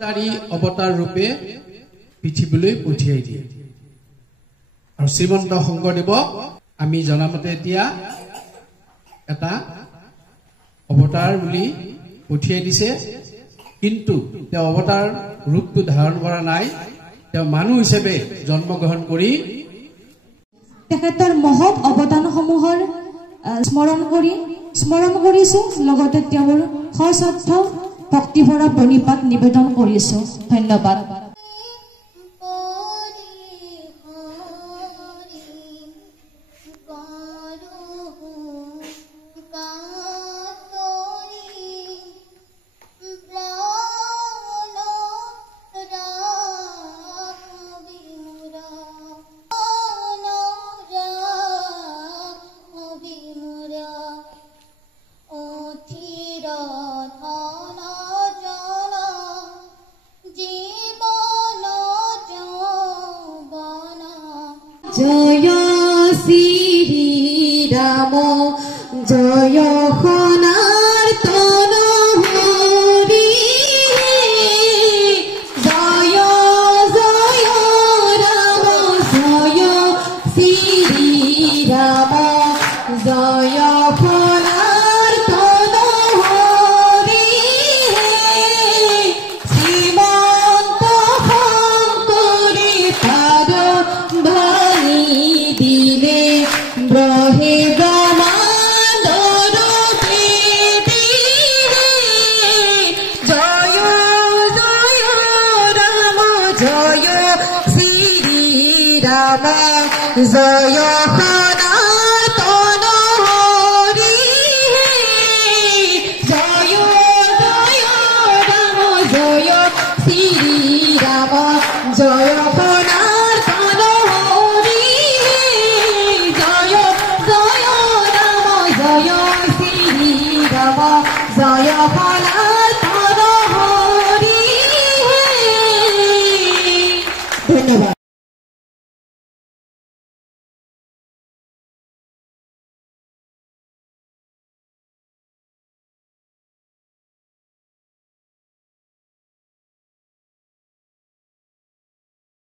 তারি অৱতাৰ ৰূপে পৃথিৱীলৈ পঠিয়াই দিয়ে আৰু শ্ৰীমন্ত শংকৰদেৱক আমি জনামতে এতিয়া এটা অৱতাৰ বুলি পঠিয়াই দিছে কিন্তু তেওঁ অৱতাৰ ৰূপটো ধাৰণ কৰা নাই তেওঁ মানুহ হিচাপে জন্মগ্ৰহণ কৰি তেখেতৰ মহৎ অৱদানসমূহৰ স্মৰণ কৰিছো লগতে তেওঁৰ সশ্ৰদ্ধ ভক্তিভৰা প্ৰণিপাত নিবেদন কৰিছো ধন্যবাদ জয় শ্রী রাম জয় সনাতন হরি জয় জয় রাম জয় শ্রী রাম জয় সনাতন হরি শ্রীমন্ত শংকৰী পাদ দিলে ব্রহে ব্রহ্মাণ্ডর জয় জয় রাম জয় শ্রী রাম জয় সনাতন হরি জয় জয় রাম জয় শ্রী রাম জয় সনাতন হরি জয় জয় রাম জয় শ্রী রাম জয়